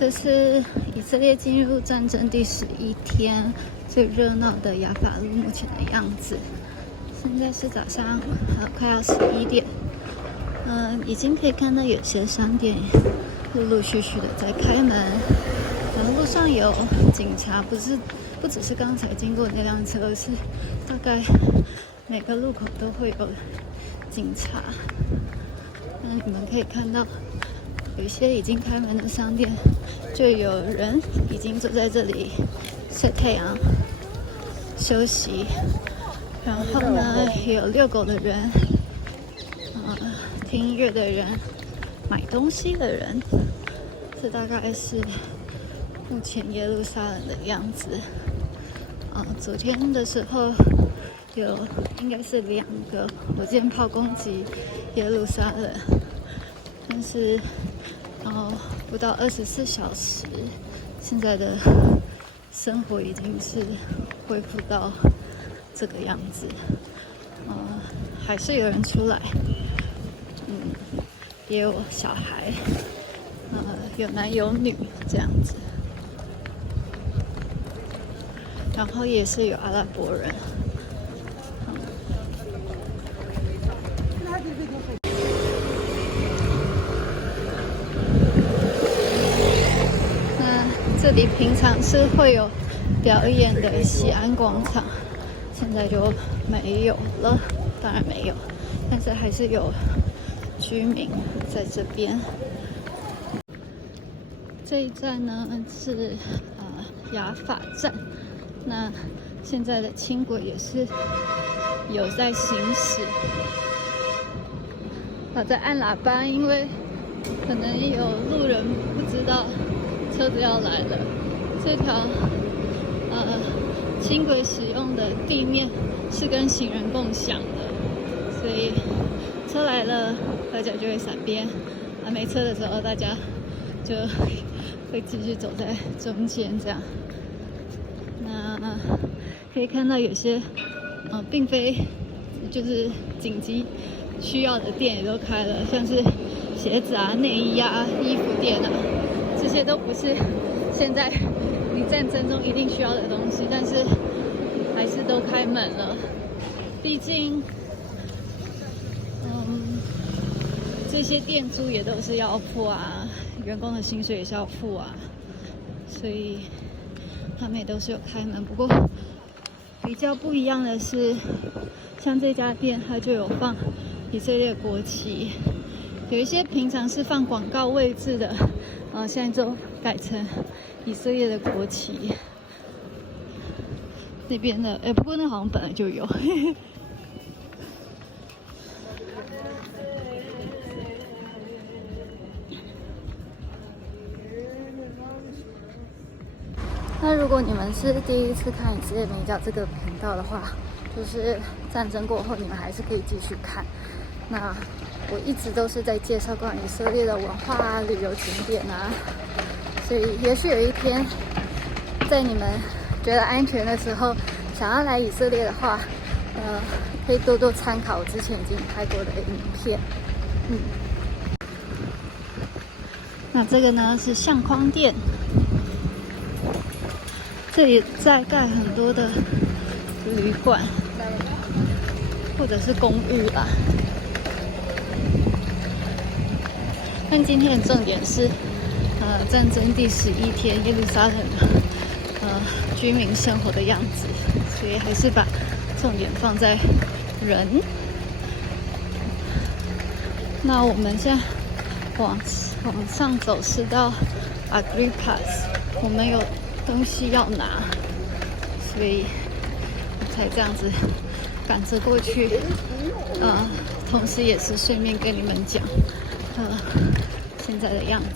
这是以色列进入战争第11天最热闹的亚法路目前的样子。现在是早上快要11点，已经可以看到有些商店陆陆续续的在开门，然后路上有警察，不只是刚才经过那辆车，而是大概每个路口都会有警察。那你们可以看到，有一些已经开门的商店，就有人已经坐在这里晒太阳、休息。然后呢，也有遛狗的人，听音乐的人，买东西的人。这大概是目前耶路撒冷的样子。昨天的时候应该是2个火箭炮攻击耶路撒冷，但是不到24小时，现在的生活已经是恢复到这个样子。还是有人出来，也有小孩，有男有女这样子，然后也是有阿拉伯人。那这里平常是会有表演的西安广场，现在就没有了，当然没有，但是还是有居民在这边。这一站呢是雅法站，那现在的轻轨也是有在行驶。我在按喇叭，因为可能有路人不知道车子要来了。这条轻轨使用的地面是跟行人共享的，所以车来了大家就会闪边，没车的时候大家就会继续走在中间这样。那可以看到有些并非就是紧急需要的店也都开了，像是鞋子啊、内衣啊、衣服店啊，这些都不是现在你战争中一定需要的东西，但是还是都开门了。毕竟这些店租也都是要付啊，员工的薪水也是要付啊，所以他们也都是有开门。不过比较不一样的是，像这家店它就有放以色列国旗，有一些平常是放广告位置的，现在都改成以色列的国旗。那边的不过那好像本来就有。那如果你们是第一次看以色列美角这个频道的话，就是战争过后你们还是可以继续看。那我一直都是在介绍关于以色列的文化啊、旅游景点啊，所以也许有一天在你们觉得安全的时候，想要来以色列的话，可以多多参考我之前已经拍过的影片。那这个呢是相框店，这里在盖很多的旅馆或者是公寓啦。但今天的重点是，战争第11天耶路撒冷居民生活的样子，所以还是把重点放在人。那我们现在往上走是到 Agrippas， 我们有东西要拿，所以才这样子赶着过去。同时也是顺便跟你们讲，现在的样子。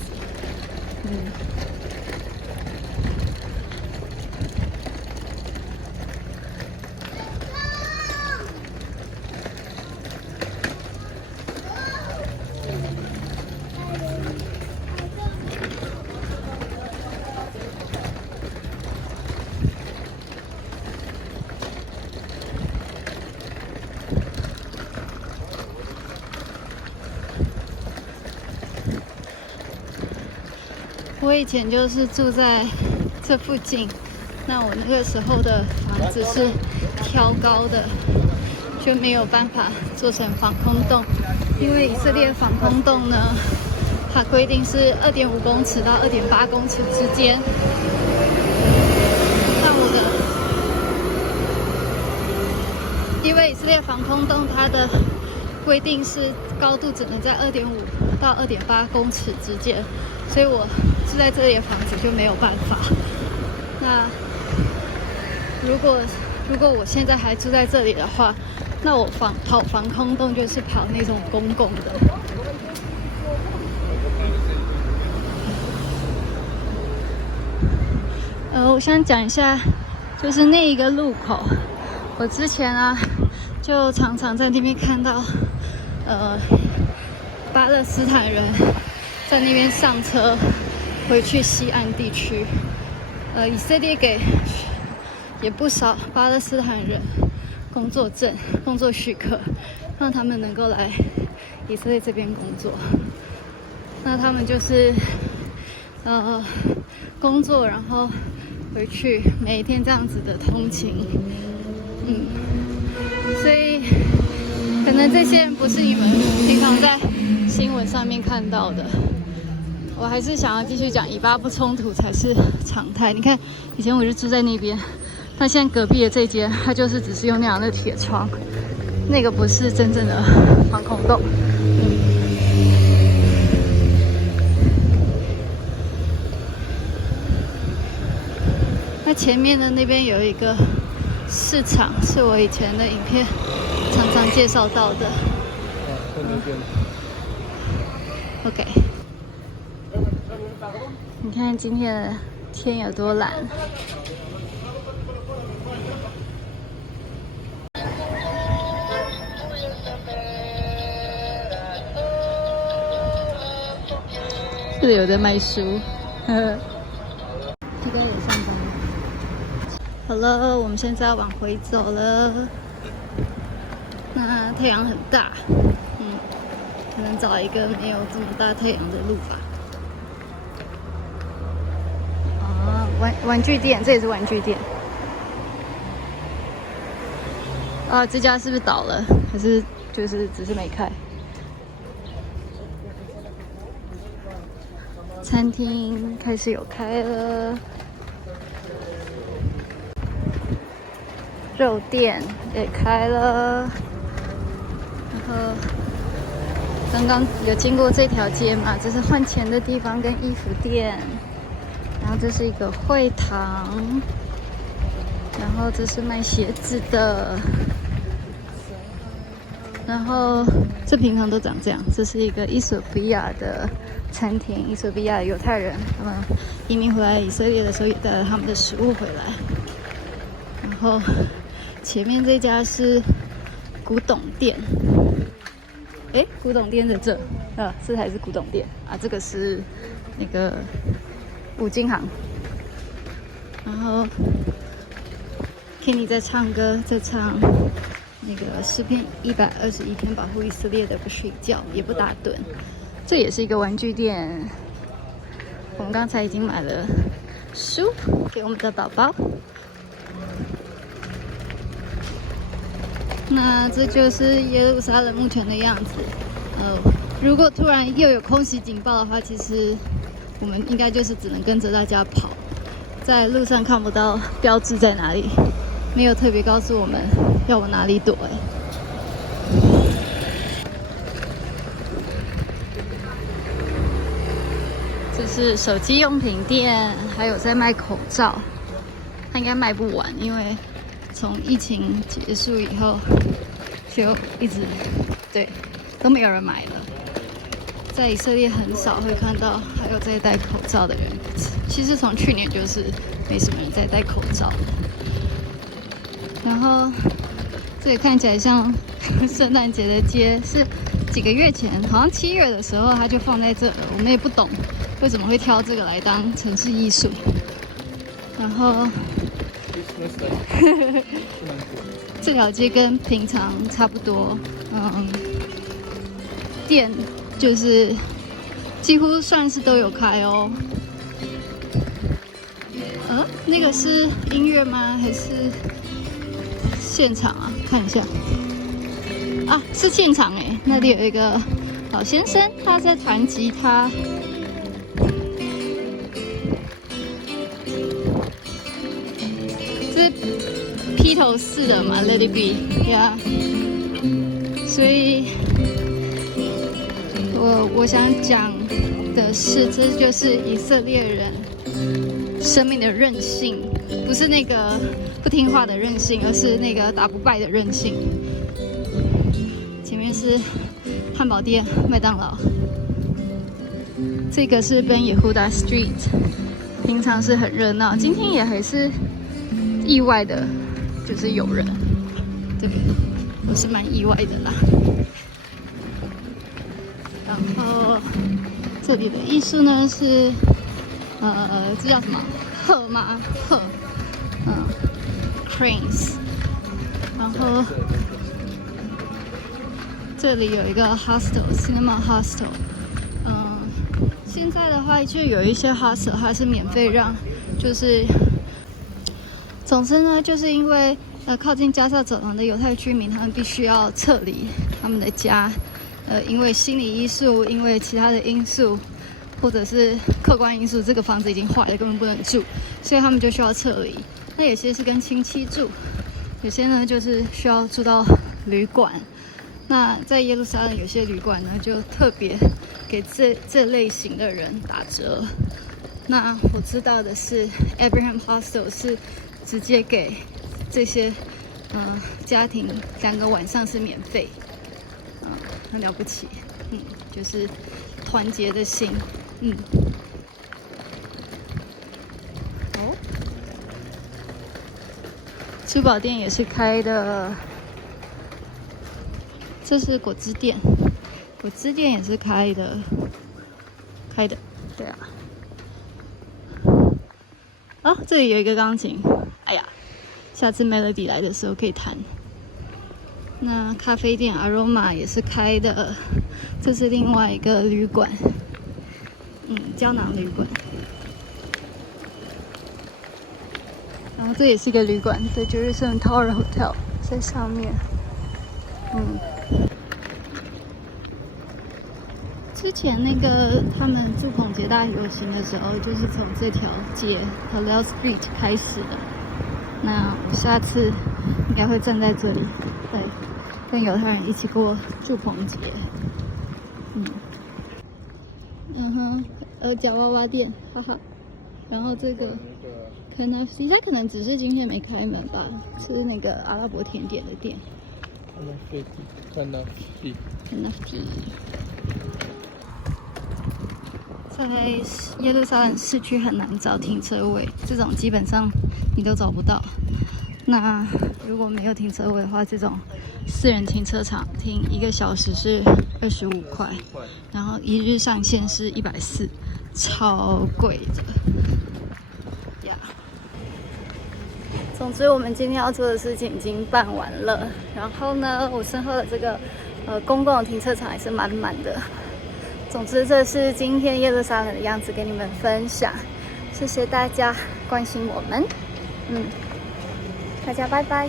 我以前就是住在这附近，那我那个时候的房子是挑高的，就没有办法做成防空洞，因为以色列防空洞呢，它规定是2.5公尺到2.8公尺之间。那因为以色列防空洞它的规定是高度只能在2.5到2.8公尺之间，所以我住在这里的房子就没有办法。那如果我现在还住在这里的话，那我跑防空洞就是跑那种公共的。我想讲一下，就是那一个路口，我之前啊就常常在那边看到，巴勒斯坦人在那边上车回去西岸地区。以色列给也不少巴勒斯坦人工作证、工作许可，让他们能够来以色列这边工作。那他们就是工作，然后回去，每一天这样子的通勤。所以可能这些人不是你们平常在新闻上面看到的。我还是想要继续讲，以巴不冲突才是常态。你看，以前我就住在那边，但现在隔壁的这间，它就是只是用那样的铁窗，那个不是真正的防空洞。那前面的那边有一个市场，是我以前的影片常常介绍到的。OK。你看今天的天有多蓝。这里有在卖书。这个有上班。好了，我们现在要往回走了。那太阳很大，可能找一个没有这么大太阳的路吧。玩具店，这也是玩具店。这家是不是倒了？还是就是只是没开？餐厅开始有开了，肉店也开了。然后刚刚有经过这条街嘛，这是换钱的地方跟衣服店。然后这是一个会堂，然后这是卖鞋子的，然后这平常都长这样。这是一个伊索比亚的餐厅，伊索比亚的犹太人，他们移民回来以色列的时候也带了他们的食物回来。然后前面这家是古董店，古董店在这，这才是古董店啊，这个是那个五金行。然后 Kenny 在唱歌，在唱那个诗篇121篇，保护以色列的不睡觉也不打盹。这也是一个玩具店，我们刚才已经买了书给我们的宝宝。那这就是耶路撒冷目前的样子。如果突然又有空袭警报的话，其实我们应该就是只能跟着大家跑，在路上看不到标志在哪里，没有特别告诉我们要往哪里躲。这是手机用品店，还有在卖口罩，它应该卖不完，因为从疫情结束以后就一直都没有人买了。在以色列很少会看到还有在戴口罩的人，其实从去年就是没什么人在戴口罩。然后这里看起来像圣诞节的街，是几个月前，好像7月的时候它就放在这了，我们也不懂为什么会挑这个来当城市艺术。然后这条街跟平常差不多，店就是几乎算是都有开哦。那个是音乐吗？还是现场啊？看一下。啊，是现场哎！那里有一个老先生，他在弹吉他。这是披头士的嘛 ？Let it be， 呀、yeah。所以，我想讲的是，这就是以色列人生命的韧性，不是那个不听话的韧性，而是那个打不败的韧性。前面是汉堡店、麦当劳，这个是 Ben Yehuda Street， 平常是很热闹，今天也还是意外的，就是有人，对，我是蛮意外的啦。然后这里的艺术呢是，这叫什么？鹤吗？鹤，cranes。然后这里有一个 hostel，cinema hostel。现在的话就有一些 hostel 它是免费让，就是，总之呢，就是因为靠近加萨走廊的犹太居民，他们必须要撤离他们的家。因为心理因素，因为其他的因素，或者是客观因素，这个房子已经坏了，根本不能住，所以他们就需要撤离。那有些是跟亲戚住，有些呢就是需要住到旅馆。那在耶路撒冷有些旅馆呢，就特别给这类型的人打折。那我知道的是 ，Abraham Hostel 是直接给这些家庭2个晚上是免费。很了不起，就是团结的心，哦，珠宝店也是开的，这是果汁店，果汁店也是开的，对啊。哦，这里有一个钢琴，哎呀，下次 Melody 来的时候可以弹。那咖啡店 Aroma 也是开的，这是另外一个旅馆，胶囊旅馆。然后这也是一个旅馆，在Jerusalem Tower Hotel 在上面。之前那个他们祝棚节大游行的时候，就是从这条街 Hillel Street 开始的。那我下次应该会站在这里，对。跟犹太人一起过祝棚节，夹娃娃店，哈哈。然后这个 KNFC 它可能只是今天没开门吧，是那个阿拉伯甜点的店。KNFC。在耶路撒冷市区很难找停车位，这种基本上你都找不到。那如果没有停车位的话，这种私人停车场停1个小时是25块，然后1日上限是140，超贵的呀。总之，我们今天要做的事情已经办完了。然后呢，我身后的这个公共停车场也是满满的。总之，这是今天耶路撒冷的样子，跟你们分享。谢谢大家关心我们，大家拜拜。